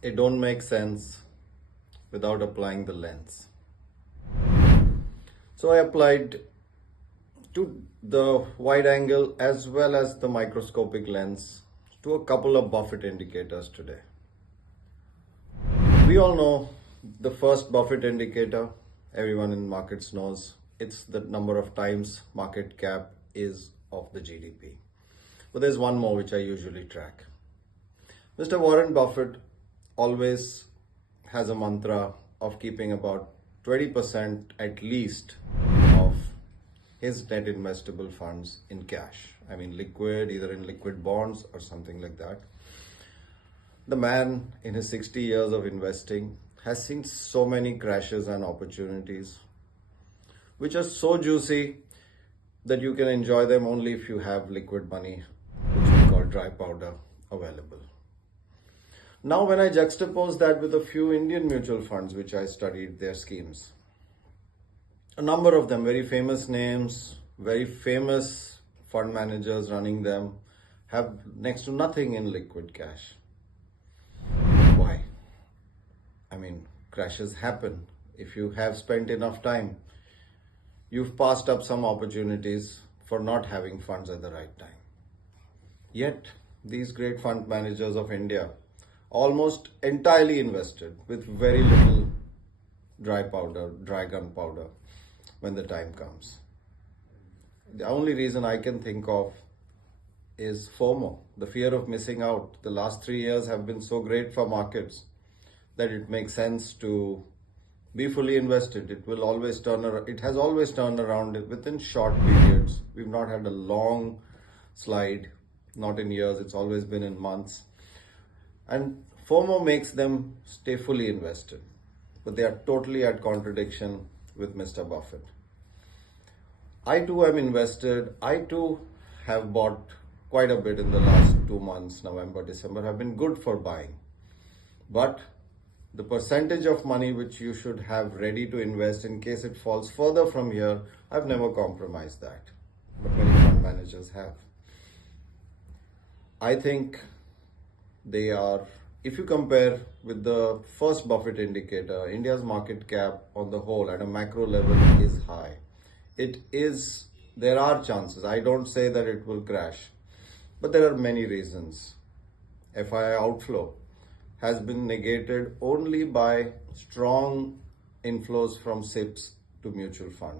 It don't make sense without applying the lens. So I applied to the wide angle as well as the microscopic lens to a couple of Buffett indicators today. We all know the first Buffett indicator, everyone in markets knows, it's the number of times market cap is of the GDP. But there's one more which I usually track. Mr. Warren Buffett always has a mantra of keeping about 20% at least of his net investable funds in cash. I mean liquid, either in liquid bonds or something like that. The man in his 60 years of investing has seen so many crashes and opportunities which are so juicy that you can enjoy them only if you have liquid money, which we call dry powder, available. Now, when I juxtapose that with a few Indian mutual funds, which I studied their schemes, a number of them, very famous names, very famous fund managers running them, have next to nothing in liquid cash. Why? I mean, crashes happen. If you have spent enough time, you've passed up some opportunities for not having funds at the right time. Yet, these great fund managers of India almost entirely invested with very little dry gunpowder when the time comes. The only reason I can think of is FOMO, the fear of missing out. The last 3 years have been so great for markets that it makes sense to be fully invested. It has always turned around within short periods. We've not had a long slide, not in years, it's always been in months. And FOMO makes them stay fully invested, but they are totally at contradiction with Mr. Buffett. I too am invested. I too have bought quite a bit in the last 2 months. November, December have been good for buying. But the percentage of money which you should have ready to invest in case it falls further from here, I've never compromised that. But many fund managers have. I think they are, if you compare with the first Buffett indicator, India's market cap on the whole at a macro level is high. There are chances. I don't say that it will crash, but there are many reasons. FII outflow has been negated only by strong inflows from SIPs to mutual funds.